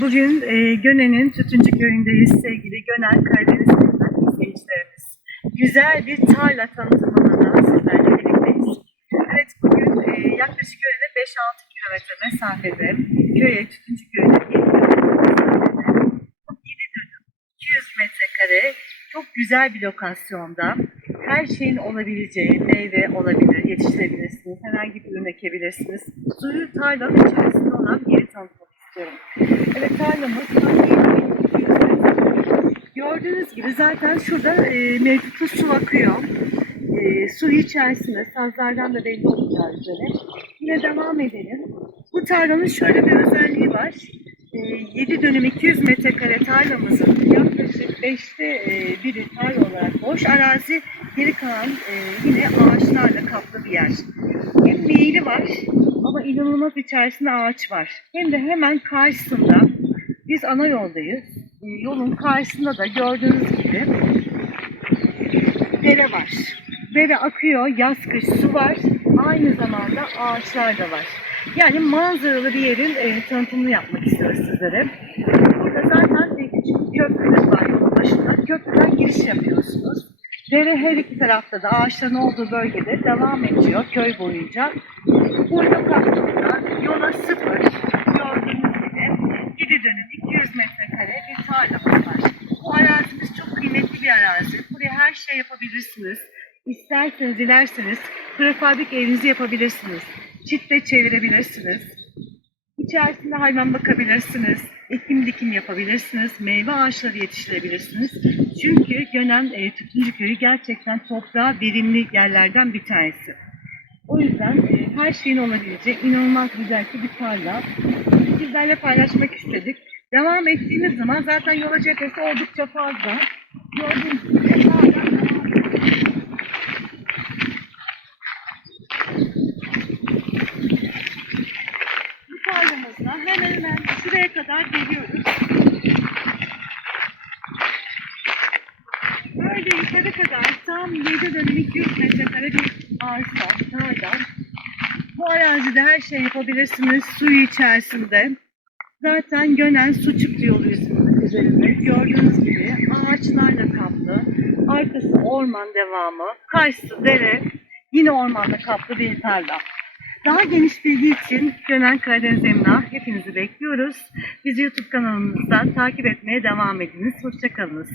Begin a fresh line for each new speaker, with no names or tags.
Bugün e, Gönen'in Tütüncü Köyü'ndeyiz sevgili Gönen Karadeniz izleyicilerimiz. Güzel bir tarla tanıtımında sizlerle birlikteyiz. Evet bugün e, yaklaşık Gönen'e 5-6 kilometre mesafede köye Tütüncü Köyü'ne 7 dönüm 200 metrekare çok güzel bir lokasyonda her şeyin olabileceği meyve olabilir, yetiştirebilirsiniz, herhangi bir ürün ekebilirsiniz. Suyu tarlanın içerisinde olan yeri tanıtmak istiyorum. Evet tarlamız tam 2200 metre. Gördüğünüz gibi zaten şurada e, mevcutta su akıyor. E, su içerisinde sazlardan da belli olacağı üzere. Yine devam edelim. Bu tarlanın şöyle bir özelliği var. E, 7 dönüm 200 metrekare tarlamızın yaklaşık 5'te e, biri tarla olarak boş arazi, geri kalan e, yine ağaçlarla kaplı bir yer. Hem meyili var ama inanılmaz içerisinde ağaç var. Hem de hemen karşısında biz ana yoldayız. E, yolun karşısında da gördüğünüz gibi dere var. Dere akıyor, yaz kış su var. Aynı zamanda ağaçlar da var. Yani manzaralı bir yerin e, tanıtımını yapmak istiyoruz sizlere. Burada zaten bir küçük köprümüz var yolun başında. Köprüden giriş yapıyorsunuz. Dere her iki tarafta da ağaçların olduğu bölgede devam ediyor köy boyunca. Bu lokasyonda yola sıfır gördüğünüz gibi 7 dönüm 200 metrekare bir tarlamız var. Bu arazimiz çok kıymetli bir arazi. Buraya her şey yapabilirsiniz. İsterseniz, dilerseniz prefabrik evinizi yapabilirsiniz. Çitle çevirebilirsiniz. İçerisinde hayvan bakabilirsiniz. Ekim dikim yapabilirsiniz. Meyve ağaçları yetiştirebilirsiniz. Çünkü Gönen e, Tütüncü Köyü gerçekten toprağa verimli yerlerden bir tanesi. O yüzden e, her şeyin olabileceği inanılmaz güzel bir tarla. Sizlerle paylaşmak istedik. Devam ettiğimiz zaman zaten yola cephesi oldukça fazla. Gördüğünüz gibi hala devam ediyor. Bu tarlamızda hemen şuraya kadar geliyoruz. Böyle yukarı kadar tam 7 dönüm 200 metrekare bir arsa, tarla. Bu arazide her şey yapabilirsiniz suyu içerisinde. Zaten Gönen su çıktı yolu üzerinde. Gördüğünüz gibi ağaçlarla kaplı. Arkası orman devamı. Karşısı dere. Yine ormanla kaplı bir tarla. Daha geniş bilgi için Gönen Karadeniz Emlak hepinizi bekliyoruz. Bizi YouTube kanalımızdan takip etmeye devam ediniz. Hoşçakalınız.